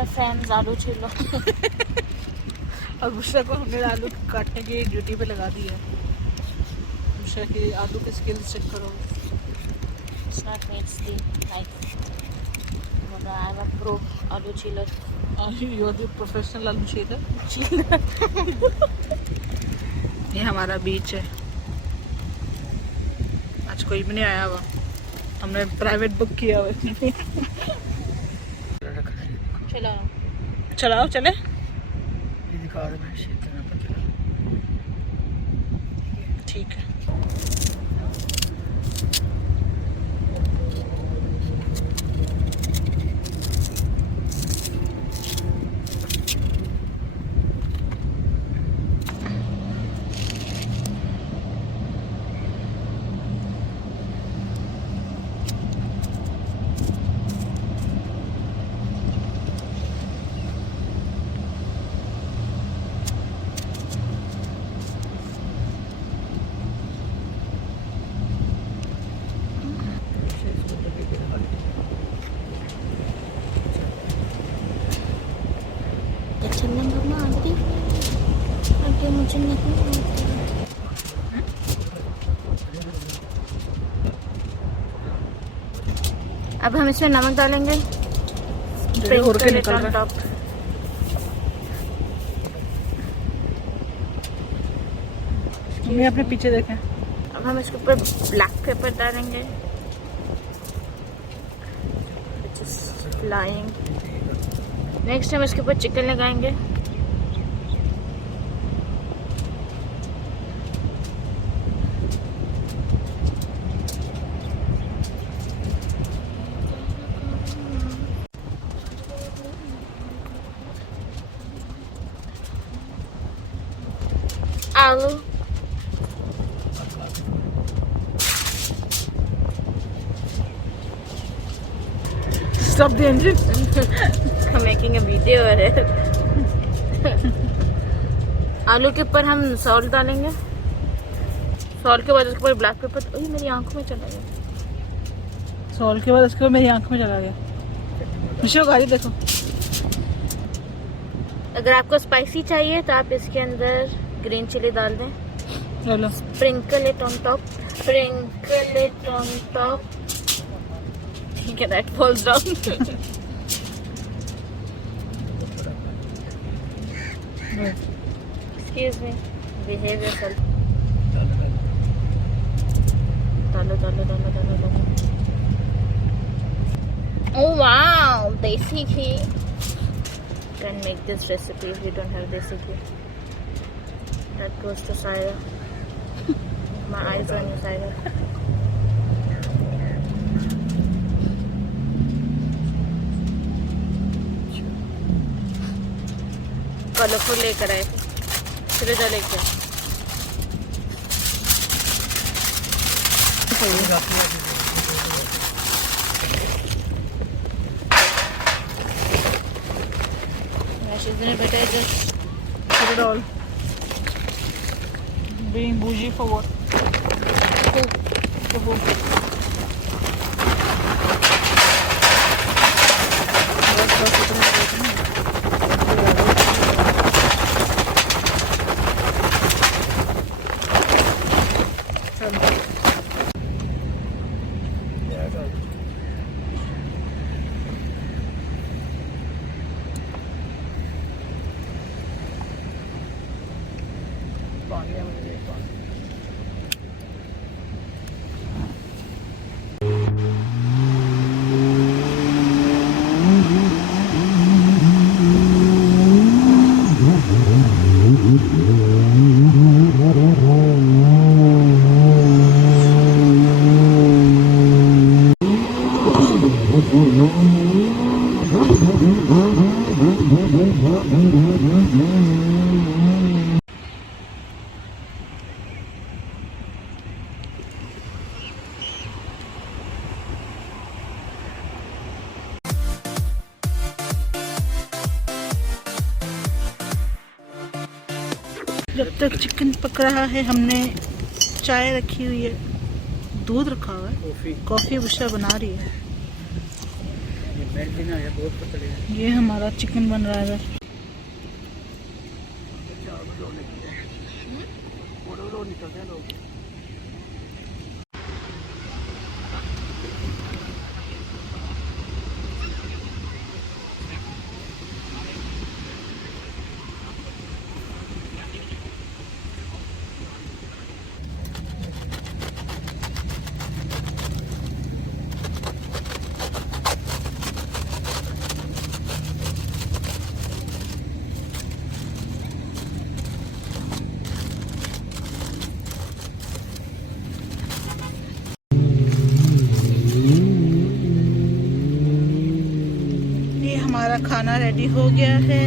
मेरा फ्रेंड्स आलू छीलो। और बुशरा को हमने आलू काटने की ड्यूटी पे लगा दी है। बुशरा की आलू के स्किल्स चेक करो। It's not needs the knife. I am a pro आलू छीलर। यू आर द प्रोफेशनल आलू छीलर। छीलर। ये हमारा बीच है। आज कोई भी नहीं आया हुआ, हमने प्राइवेट बुक किया हुआ। चलाओ चलाओ चले। ठीक है। चलने मम्मा आती आगे मुझे नहीं आती। अब हम इसमें नमक डालेंगे। उड़ के निकल रहा है। मम्मी अपने पीछे देखें। अब हम इसके ऊपर ब्लैक पेपर डालेंगे। फ्लाइंग। नेक्स्ट हम इसके ऊपर चिकन लगाएंगे। आलू। Stop the engine. I'm making a video of it. आलू के ऊपर हम सॉल्ट डालेंगे। सॉल्ट के बाद उसके ऊपर ब्लैक पेपर। ओह मेरी आंखों में चला गया। सॉल्ट के बाद उसके बाद मेरी आंख में चला गया। मिशो गाड़ी देखो। अगर आपको स्पाइसी चाहिए तो आप इसके अंदर ग्रीन चिली डाल दें। चलो। Sprinkle it on top. Sprinkle it on top. Okay, that falls down. Excuse me. Behave yourself. Dalo. Oh wow, desi ghee. Can make this recipe if you don't have desi ghee. That goes to Syra. My eyes on you, Syra. Colourful लेकर आए थे। फिर डालेंगे क्या? She's gonna better just put it all. Being bougie for what? For who? जब तक chicken पक रहा है हमने चाय रखी हुई है, दूध रखा हुआ है, कॉफ़ी बुशरा बना रही है। ये हमारा चिकन बन रहा है इधर। ये हमारा खाना रेडी हो गया है।